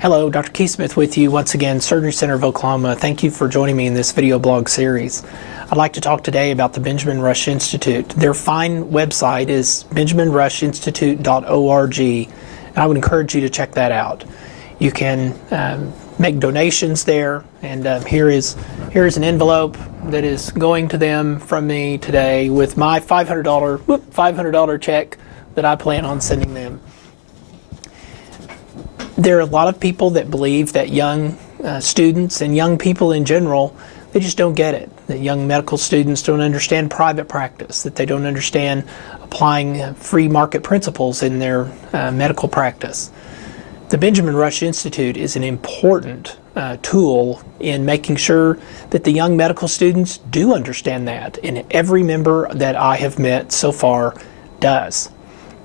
Hello, Dr. Keith Smith with you once again, Surgery Center of Oklahoma. Thank you for joining me in this video blog series. I'd like to talk today about the Benjamin Rush Institute. Their fine website is benjaminrushinstitute.org, and I would encourage you to check that out. You can make donations there, and here is an envelope that is going to them from me today with my $500 check that I plan on sending them. There are a lot of people that believe that young students and young people in general, they just don't get it. That young medical students don't understand private practice, that they don't understand applying free market principles in their medical practice. The Benjamin Rush Institute is an important tool in making sure that the young medical students do understand that, and every member that I have met so far does.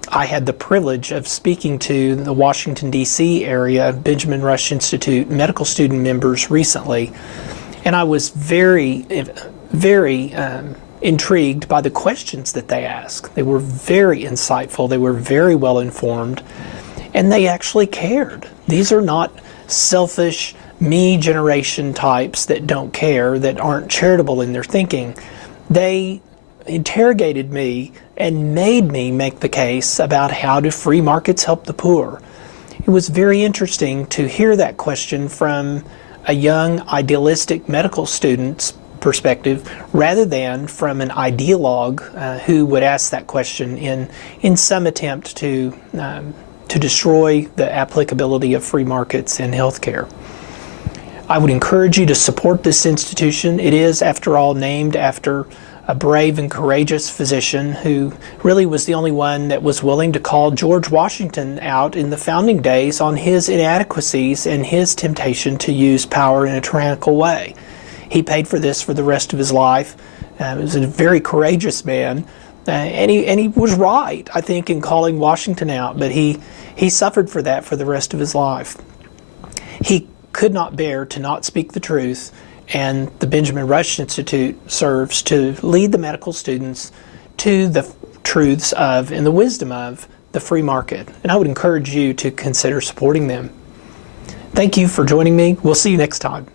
I had the privilege of speaking to the Washington, D.C. area Benjamin Rush Institute medical student members recently, and I was very intrigued by the questions that they asked. They were very insightful, they were very well informed, and they actually cared. These are not selfish, me generation types that don't care, that aren't charitable in their thinking. They interrogated me and made me make the case about how do free markets help the poor. It was very interesting to hear that question from a young idealistic medical student's perspective rather than from an ideologue who would ask that question in some attempt to destroy the applicability of free markets in healthcare. I would encourage you to support this institution. It is, after all, named after a brave and courageous physician who really was the only one that was willing to call George Washington out in the founding days on his inadequacies and his temptation to use power in a tyrannical way. He paid for this for the rest of his life. He was a very courageous man, and he was right, I think, in calling Washington out, but he suffered for that for the rest of his life. He could not bear to not speak the truth, and the Benjamin Rush Institute serves to lead the medical students to the truths of and the wisdom of the free market. And I would encourage you to consider supporting them. Thank you for joining me. We'll see you next time.